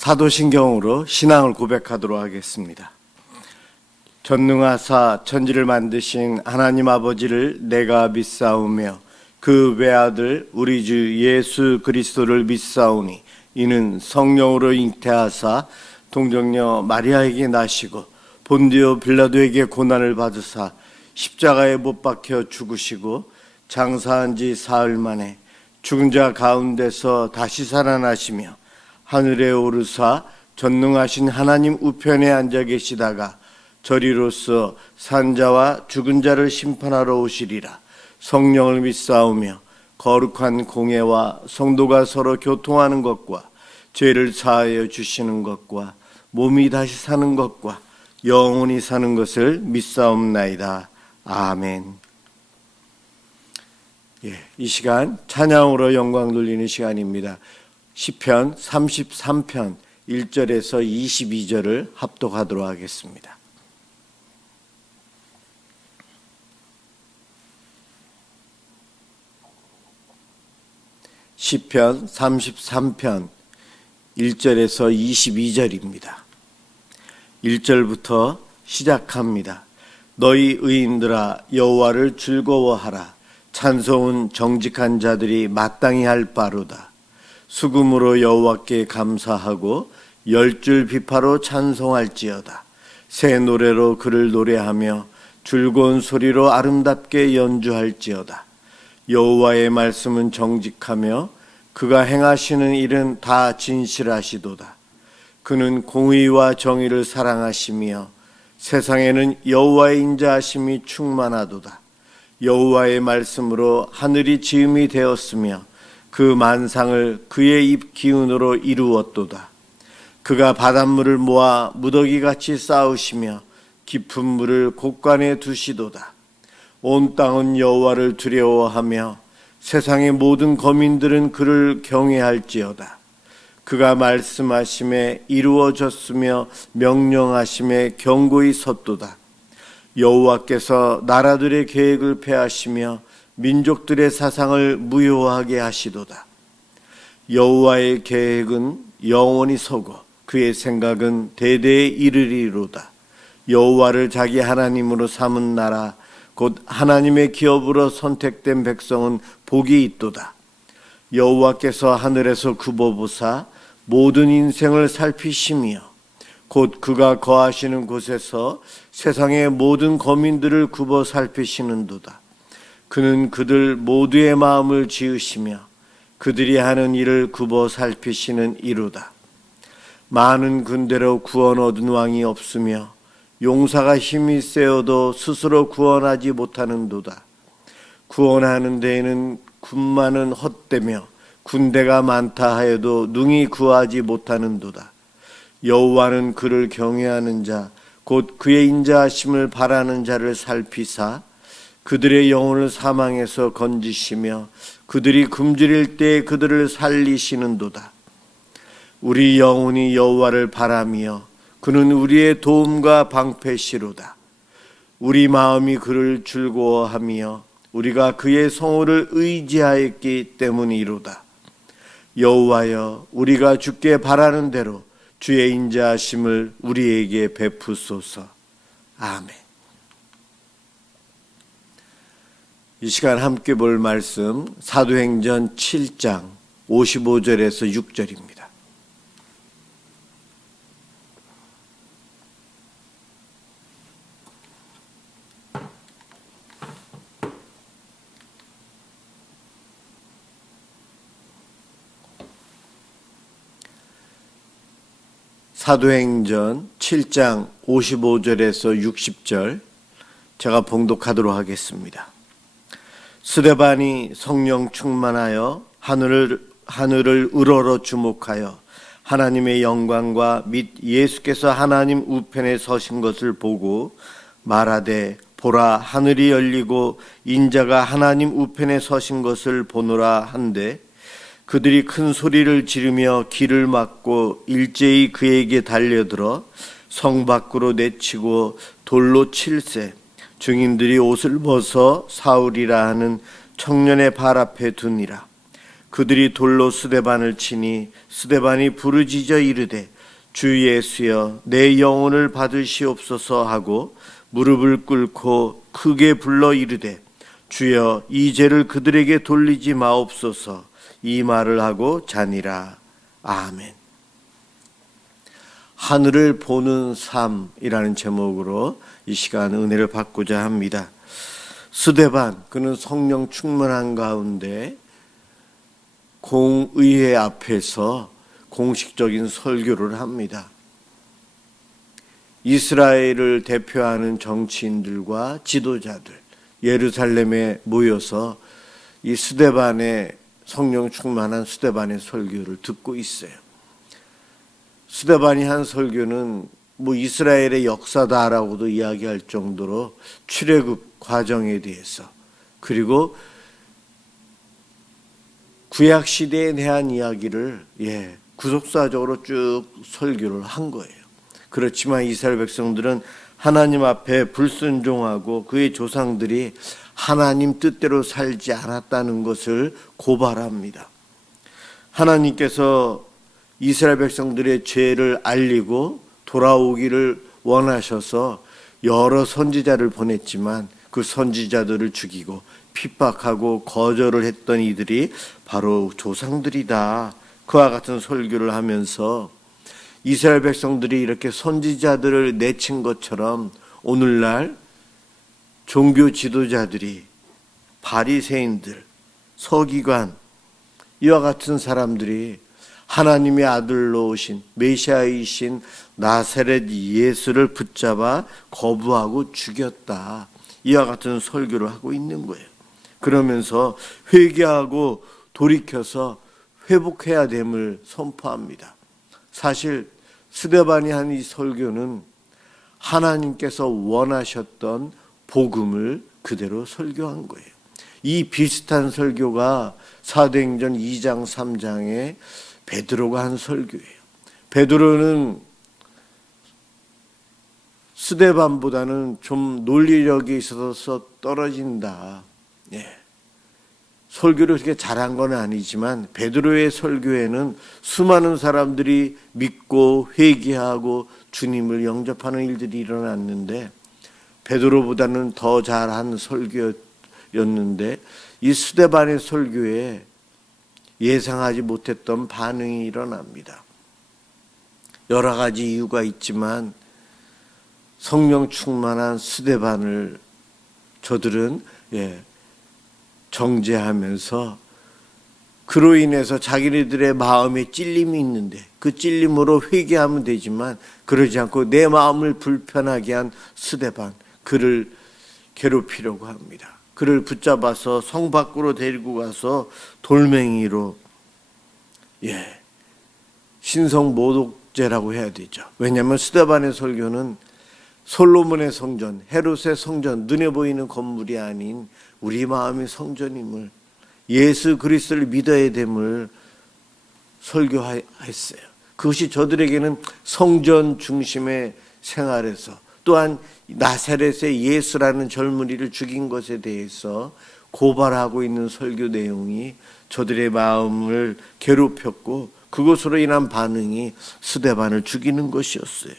사도신경으로 신앙을 고백하도록 하겠습니다. 전능하사 천지를 만드신 하나님 아버지를 내가 믿사오며 그 외아들 우리 주 예수 그리스도를 믿사오니 이는 성령으로 잉태하사 동정녀 마리아에게 나시고 본디오 빌라도에게 고난을 받으사 십자가에 못 박혀 죽으시고 장사한 지 사흘 만에 죽은 자 가운데서 다시 살아나시며 하늘에 오르사 전능하신 하나님 우편에 앉아 계시다가 저리로서 산자와 죽은 자를 심판하러 오시리라. 성령을 믿사오며 거룩한 공예와 성도가 서로 교통하는 것과 죄를 사하여 주시는 것과 몸이 다시 사는 것과 영원히 사는 것을 믿사옵나이다. 아멘. 이 시간 찬양으로 영광 돌리는 시간입니다. 시편 33편 1절에서 22절을 합독하도록 하겠습니다. 시편 33편 1절에서 22절입니다. 1절부터 시작합니다. 너희 의인들아 여호와를 즐거워하라. 찬송은 정직한 자들이 마땅히 할 바로다. 수금으로 여호와께 감사하고 열줄 비파로 찬송할지어다. 새 노래로 그를 노래하며 즐거운 소리로 아름답게 연주할지어다. 여호와의 말씀은 정직하며 그가 행하시는 일은 다 진실하시도다. 그는 공의와 정의를 사랑하시며 세상에는 여호와의 인자하심이 충만하도다. 여호와의 말씀으로 하늘이 지음이 되었으며 그 만상을 그의 입 기운으로 이루었도다. 그가 바닷물을 모아 무더기같이 쌓으시며 깊은 물을 곳간에 두시도다. 온 땅은 여호와를 두려워하며 세상의 모든 거민들은 그를 경외할지어다. 그가 말씀하심에 이루어졌으며 명령하심에 견고히 섰도다. 여호와께서 나라들의 계획을 폐하시며 민족들의 사상을 무효하게 하시도다. 여호와의 계획은 영원히 서고 그의 생각은 대대에 이르리로다. 여호와를 자기 하나님으로 삼은 나라 곧 하나님의 기업으로 선택된 백성은 복이 있도다. 여호와께서 하늘에서 굽어보사 모든 인생을 살피시며 곧 그가 거하시는 곳에서 세상의 모든 거민들을 굽어 살피시는도다. 그는 그들 모두의 마음을 지으시며 그들이 하는 일을 굽어 살피시는 이로다. 많은 군대로 구원 얻은 왕이 없으며 용사가 힘이 세어도 스스로 구원하지 못하는도다. 구원하는 데에는 군마는 헛되며 군대가 많다 하여도 능히 구하지 못하는도다. 여호와는 그를 경외하는 자 곧 그의 인자하심을 바라는 자를 살피사 그들의 영혼을 사망에서 건지시며 그들이 굶주릴 때에 그들을 살리시는도다. 우리 영혼이 여호와를 바라며 그는 우리의 도움과 방패시로다. 우리 마음이 그를 즐거워하며 우리가 그의 성호를 의지하였기 때문이로다. 여호와여 우리가 주께 바라는 대로 주의 인자하심을 우리에게 베푸소서. 아멘. 이 시간 함께 볼 말씀 사도행전 7장 55절에서 6절입니다. 사도행전 7장 55절에서 60절 제가 봉독하도록 하겠습니다. 스데반이 성령 충만하여 하늘을 우러러 주목하여 하나님의 영광과 및 예수께서 하나님 우편에 서신 것을 보고 말하되 보라 하늘이 열리고 인자가 하나님 우편에 서신 것을 보노라 한데 그들이 큰 소리를 지르며 길을 막고 일제히 그에게 달려들어 성 밖으로 내치고 돌로 칠세 증인들이 옷을 벗어 사울이라 하는 청년의 발 앞에 두니라. 그들이 돌로 스데반을 치니 스데반이 부르짖어 이르되 주 예수여 내 영혼을 받으시옵소서 하고 무릎을 꿇고 크게 불러 이르되 주여 이 죄를 그들에게 돌리지 마옵소서. 이 말을 하고 자니라. 아멘. 하늘을 보는 삶이라는 제목으로 이 시간 은혜를 받고자 합니다. 스데반, 그는 성령 충만한 가운데 공의회 앞에서 공식적인 설교를 합니다. 이스라엘을 대표하는 정치인들과 지도자들 예루살렘에 모여서 이 스데반의 성령 충만한 스데반의 설교를 듣고 있어요. 스데반이 한 설교는 이스라엘의 역사다라고도 이야기할 정도로 출애굽 과정에 대해서, 그리고 구약 시대에 대한 이야기를 구속사적으로 쭉 설교를 한 거예요. 그렇지만 이스라엘 백성들은 하나님 앞에 불순종하고 그의 조상들이 하나님 뜻대로 살지 않았다는 것을 고발합니다. 하나님께서 이스라엘 백성들의 죄를 알리고 돌아오기를 원하셔서 여러 선지자를 보냈지만 그 선지자들을 죽이고 핍박하고 거절을 했던 이들이 바로 조상들이다. 그와 같은 설교를 하면서 이스라엘 백성들이 이렇게 선지자들을 내친 것처럼 오늘날 종교 지도자들이 바리새인들, 서기관, 이와 같은 사람들이 하나님의 아들로 오신 메시아이신 나사렛 예수를 붙잡아 거부하고 죽였다. 이와 같은 설교를 하고 있는 거예요. 그러면서 회개하고 돌이켜서 회복해야 됨을 선포합니다. 사실 스데반이 한 이 설교는 하나님께서 원하셨던 복음을 그대로 설교한 거예요. 이 비슷한 설교가 사도행전 2장 3장에 베드로가 한 설교예요. 베드로는 스데반보다는 좀 논리력이 있어서 떨어진다. 설교를 그렇게 잘한 건 아니지만 베드로의 설교에는 수많은 사람들이 믿고 회개하고 주님을 영접하는 일들이 일어났는데 베드로보다는 더 잘한 설교였는데 이 스데반의 설교에 예상하지 못했던 반응이 일어납니다. 여러 가지 이유가 있지만 성령 충만한 스데반을 저들은 정죄하면서 그로 인해서 자기네들의 마음에 찔림이 있는데 그 찔림으로 회개하면 되지만 그러지 않고 내 마음을 불편하게 한 스데반, 그를 괴롭히려고 합니다. 그를 붙잡아서 성 밖으로 데리고 가서 돌멩이로 신성 모독죄라고 해야 되죠. 왜냐하면 스데반의 설교는 솔로몬의 성전, 헤롯의 성전, 눈에 보이는 건물이 아닌 우리 마음의 성전임을, 예수 그리스도를 믿어야 됨을 설교했어요. 그것이 저들에게는 성전 중심의 생활에서, 또한 나사렛의 예수라는 젊은이를 죽인 것에 대해서 고발하고 있는 설교 내용이 저들의 마음을 괴롭혔고 그것으로 인한 반응이 스데반을 죽이는 것이었어요.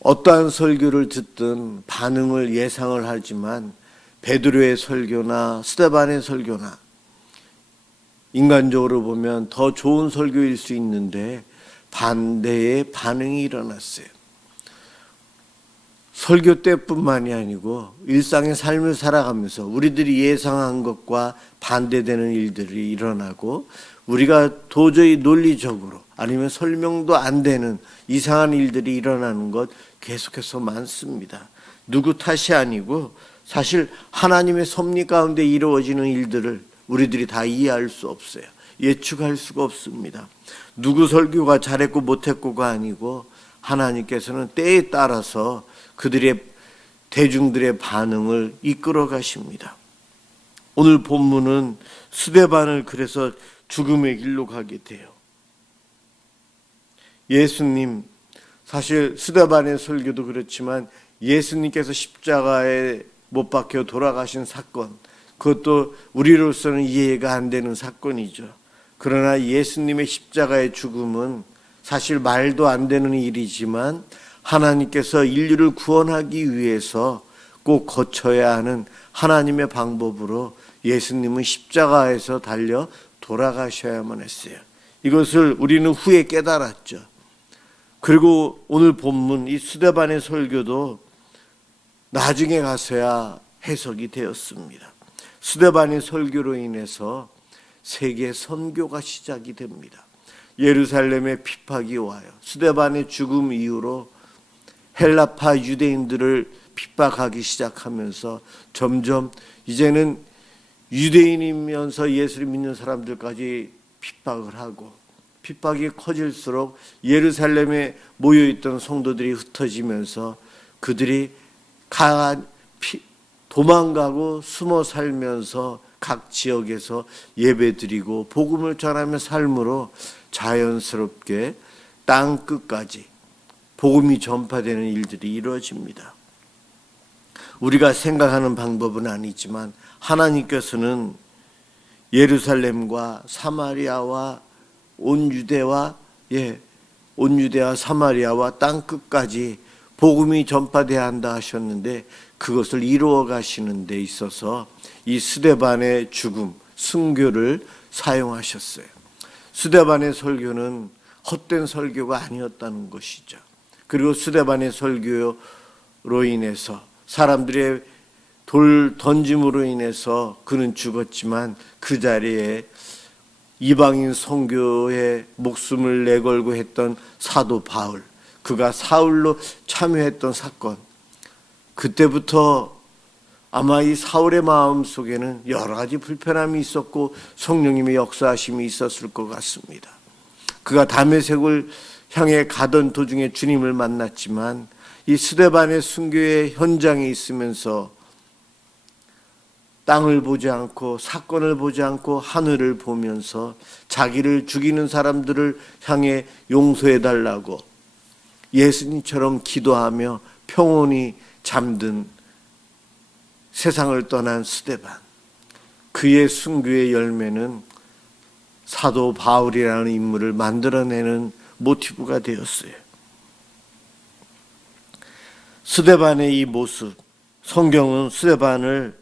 어떠한 설교를 듣든 반응을 예상을 하지만 베드로의 설교나 스데반의 설교나 인간적으로 보면 더 좋은 설교일 수 있는데 반대의 반응이 일어났어요. 설교 때뿐만이 아니고 일상의 삶을 살아가면서 우리들이 예상한 것과 반대되는 일들이 일어나고 우리가 도저히 논리적으로 아니면 설명도 안 되는 이상한 일들이 일어나는 것 계속해서 많습니다. 누구 탓이 아니고 사실 하나님의 섭리 가운데 이루어지는 일들을 우리들이 다 이해할 수 없어요. 예측할 수가 없습니다. 누구 설교가 잘했고 못했고가 아니고 하나님께서는 때에 따라서 그들의 대중들의 반응을 이끌어 가십니다. 오늘 본문은 스데반을 그래서 죽음의 길로 가게 돼요. 예수님, 사실 스데반의 설교도 그렇지만 예수님께서 십자가에 못 박혀 돌아가신 사건, 그것도 우리로서는 이해가 안 되는 사건이죠. 그러나 예수님의 십자가의 죽음은 사실 말도 안 되는 일이지만 하나님께서 인류를 구원하기 위해서 꼭 거쳐야 하는 하나님의 방법으로 예수님은 십자가에서 달려 돌아가셔야만 했어요. 이것을 우리는 후에 깨달았죠. 그리고 오늘 본문 이 스데반의 설교도 나중에 가서야 해석이 되었습니다. 스데반의 설교로 인해서 세계 선교가 시작이 됩니다. 예루살렘에 핍박이 와요. 스데반의 죽음 이후로 헬라파 유대인들을 핍박하기 시작하면서 점점 이제는 유대인이면서 예수를 믿는 사람들까지 핍박을 하고, 핍박이 커질수록 예루살렘에 모여있던 성도들이 흩어지면서 그들이 도망가고 숨어 살면서 각 지역에서 예배드리고 복음을 전하며 삶으로 자연스럽게 땅 끝까지 복음이 전파되는 일들이 이루어집니다. 우리가 생각하는 방법은 아니지만 하나님께서는 예루살렘과 사마리아와 온 유대와 사마리아와 땅 끝까지 복음이 전파돼야 한다 하셨는데 그것을 이루어 가시는 데 있어서 이 스데반의 죽음, 순교를 사용하셨어요. 스데반의 설교는 헛된 설교가 아니었다는 것이죠. 그리고 스데반의 설교로 인해서 사람들의 돌 던짐으로 인해서 그는 죽었지만 그 자리에 이방인 선교에 목숨을 내걸고 했던 사도 바울, 그가 사울로 참여했던 사건, 그때부터 아마 이 사울의 마음 속에는 여러 가지 불편함이 있었고 성령님의 역사하심이 있었을 것 같습니다. 그가 다메섹을 향해 가던 도중에 주님을 만났지만 이 스데반의 순교의 현장에 있으면서 땅을 보지 않고 사건을 보지 않고 하늘을 보면서 자기를 죽이는 사람들을 향해 용서해 달라고 예수님처럼 기도하며 평온히 잠든 세상을 떠난 스데반, 그의 순교의 열매는 사도 바울이라는 인물을 만들어내는 모티브가 되었어요. 스데반의 이 모습, 성경은 스데반을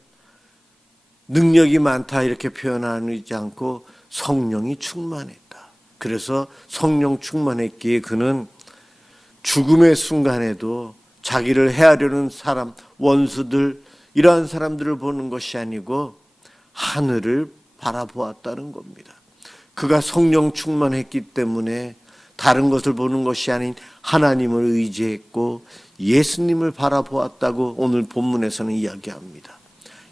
능력이 많다 이렇게 표현하지 않고 성령이 충만했다. 그래서 성령 충만했기에 그는 죽음의 순간에도 자기를 해하려는 사람, 원수들, 이러한 사람들을 보는 것이 아니고 하늘을 바라보았다는 겁니다. 그가 성령 충만했기 때문에 다른 것을 보는 것이 아닌 하나님을 의지했고 예수님을 바라보았다고 오늘 본문에서는 이야기합니다.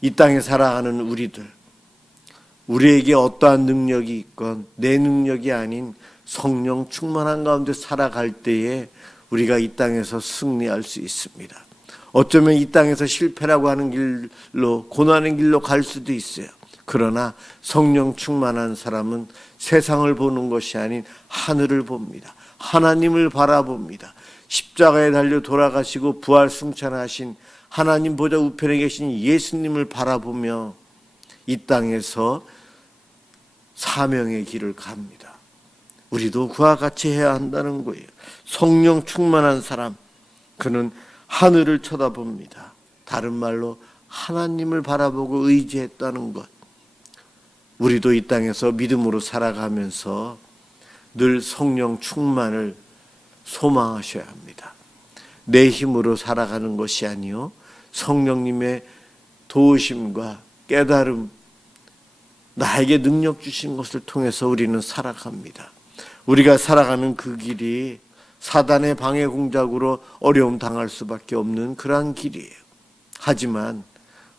이 땅에 살아가는 우리들, 우리에게 어떠한 능력이 있건 내 능력이 아닌 성령 충만한 가운데 살아갈 때에 우리가 이 땅에서 승리할 수 있습니다. 어쩌면 이 땅에서 실패라고 하는 길로, 고난의 길로 갈 수도 있어요. 그러나 성령 충만한 사람은 세상을 보는 것이 아닌 하늘을 봅니다. 하나님을 바라봅니다. 십자가에 달려 돌아가시고 부활 승천하신 하나님 보좌 우편에 계신 예수님을 바라보며 이 땅에서 사명의 길을 갑니다. 우리도 그와 같이 해야 한다는 거예요. 성령 충만한 사람, 그는 하늘을 쳐다봅니다. 다른 말로 하나님을 바라보고 의지했다는 것. 우리도 이 땅에서 믿음으로 살아가면서 늘 성령 충만을 소망하셔야 합니다. 내 힘으로 살아가는 것이 아니요 성령님의 도우심과 깨달음, 나에게 능력 주신 것을 통해서 우리는 살아갑니다. 우리가 살아가는 그 길이 사단의 방해 공작으로 어려움 당할 수밖에 없는 그러한 길이에요. 하지만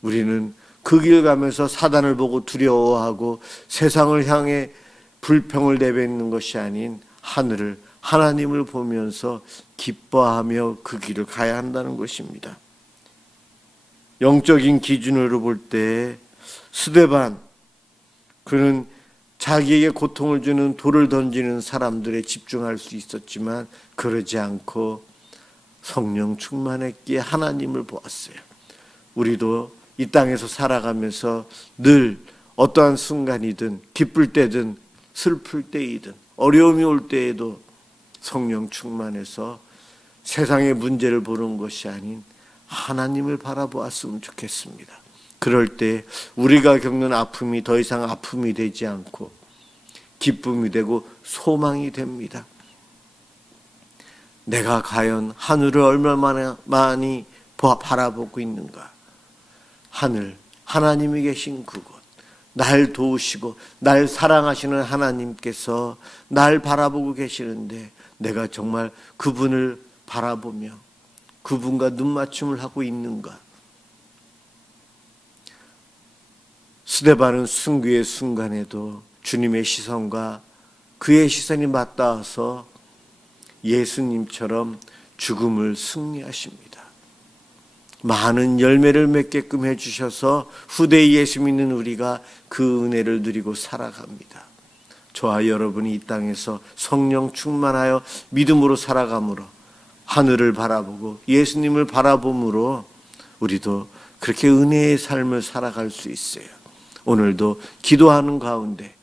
우리는 그 길 가면서 사단을 보고 두려워하고 세상을 향해 불평을 내뱉는 것이 아닌 하늘을, 하나님을 보면서 기뻐하며 그 길을 가야 한다는 것입니다. 영적인 기준으로 볼 때 스데반, 그는 자기에게 고통을 주는 돌을 던지는 사람들에 집중할 수 있었지만 그러지 않고 성령 충만했기에 하나님을 보았어요. 우리도 이 땅에서 살아가면서 늘 어떠한 순간이든 기쁠 때든 슬플 때이든 어려움이 올 때에도 성령 충만해서 세상의 문제를 보는 것이 아닌 하나님을 바라보았으면 좋겠습니다. 그럴 때 우리가 겪는 아픔이 더 이상 아픔이 되지 않고 기쁨이 되고 소망이 됩니다. 내가 과연 하늘을 얼마나 많이 바라보고 있는가? 하늘, 하나님이 계신 그곳, 날 도우시고 날 사랑하시는 하나님께서 날 바라보고 계시는데 내가 정말 그분을 바라보며 그분과 눈맞춤을 하고 있는가? 스데반은 순교의 순간에도 주님의 시선과 그의 시선이 맞닿아서 예수님처럼 죽음을 승리하십니다. 많은 열매를 맺게끔 해주셔서 후대에 예수 믿는 우리가 그 은혜를 누리고 살아갑니다. 저와 여러분이 이 땅에서 성령 충만하여 믿음으로 살아감으로 하늘을 바라보고 예수님을 바라봄으로 우리도 그렇게 은혜의 삶을 살아갈 수 있어요. 오늘도 기도하는 가운데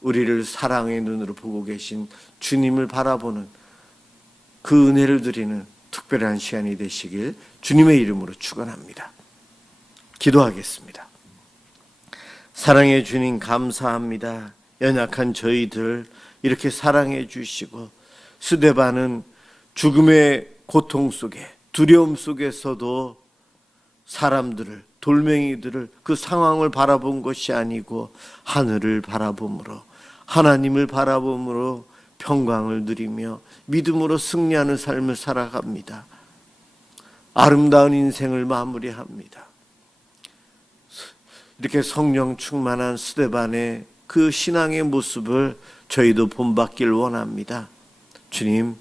우리를 사랑의 눈으로 보고 계신 주님을 바라보는 그 은혜를 드리는 특별한 시간이 되시길 주님의 이름으로 축원합니다. 기도하겠습니다. 사랑해 주님 감사합니다. 연약한 저희들 이렇게 사랑해 주시고 스데반은 죽음의 고통 속에 두려움 속에서도 사람들을 돌멩이들을 그 상황을 바라본 것이 아니고 하늘을 바라봄으로 하나님을 바라봄으로 평강을 누리며 믿음으로 승리하는 삶을 살아갑니다. 아름다운 인생을 마무리합니다. 이렇게 성령 충만한 스데반의 그 신앙의 모습을 저희도 본받길 원합니다. 주님,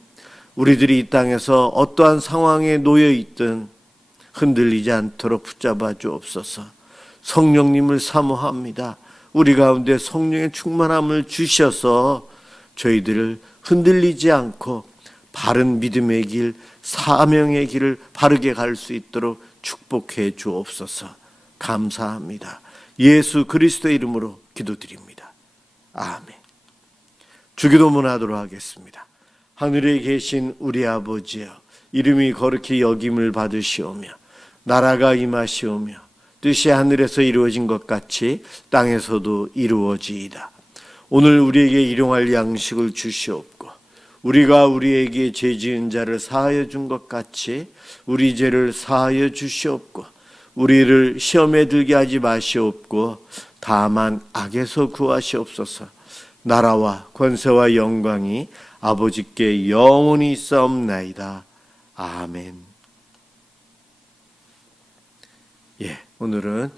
우리들이 이 땅에서 어떠한 상황에 놓여 있든 흔들리지 않도록 붙잡아 주옵소서. 성령님을 사모합니다. 우리 가운데 성령의 충만함을 주셔서 저희들을 흔들리지 않고 바른 믿음의 길, 사명의 길을 바르게 갈 수 있도록 축복해 주옵소서. 감사합니다. 예수 그리스도의 이름으로 기도드립니다. 아멘. 주기도문 하도록 하겠습니다. 하늘에 계신 우리 아버지여, 이름이 거룩히 여김을 받으시오며 나라가 임하시오며 뜻이 하늘에서 이루어진 것 같이 땅에서도 이루어지이다. 오늘 우리에게 일용할 양식을 주시옵고 우리가 우리에게 죄 지은 자를 사하여 준 것 같이 우리 죄를 사하여 주시옵고 우리를 시험에 들게 하지 마시옵고 다만 악에서 구하시옵소서. 나라와 권세와 영광이 아버지께 영원히 있사옵나이다. 아멘. 오늘은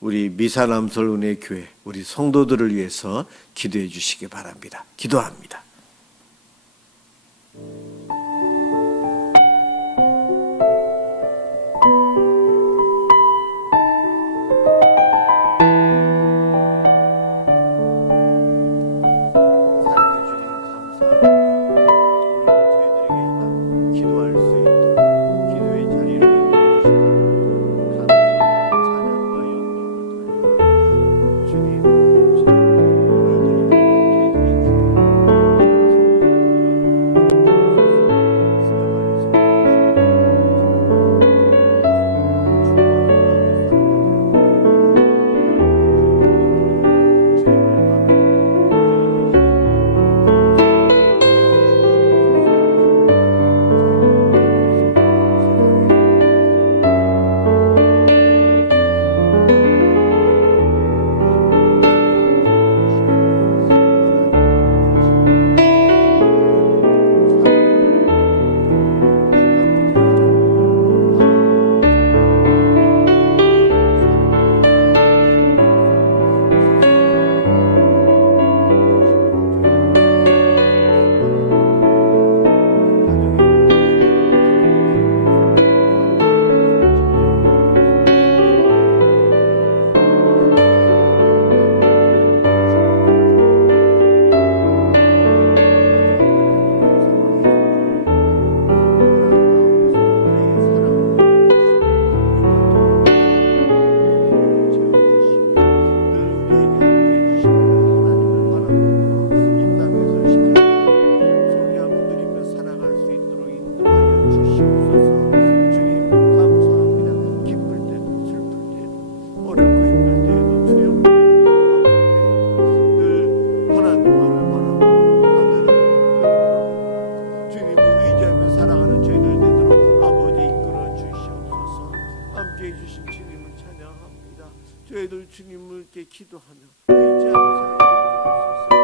우리 미사남설은혜교회 우리 성도들을 위해서 기도해 주시기 바랍니다. 기도합니다. 저희들 주님께 기도하며 의지하며 살게 하옵소서.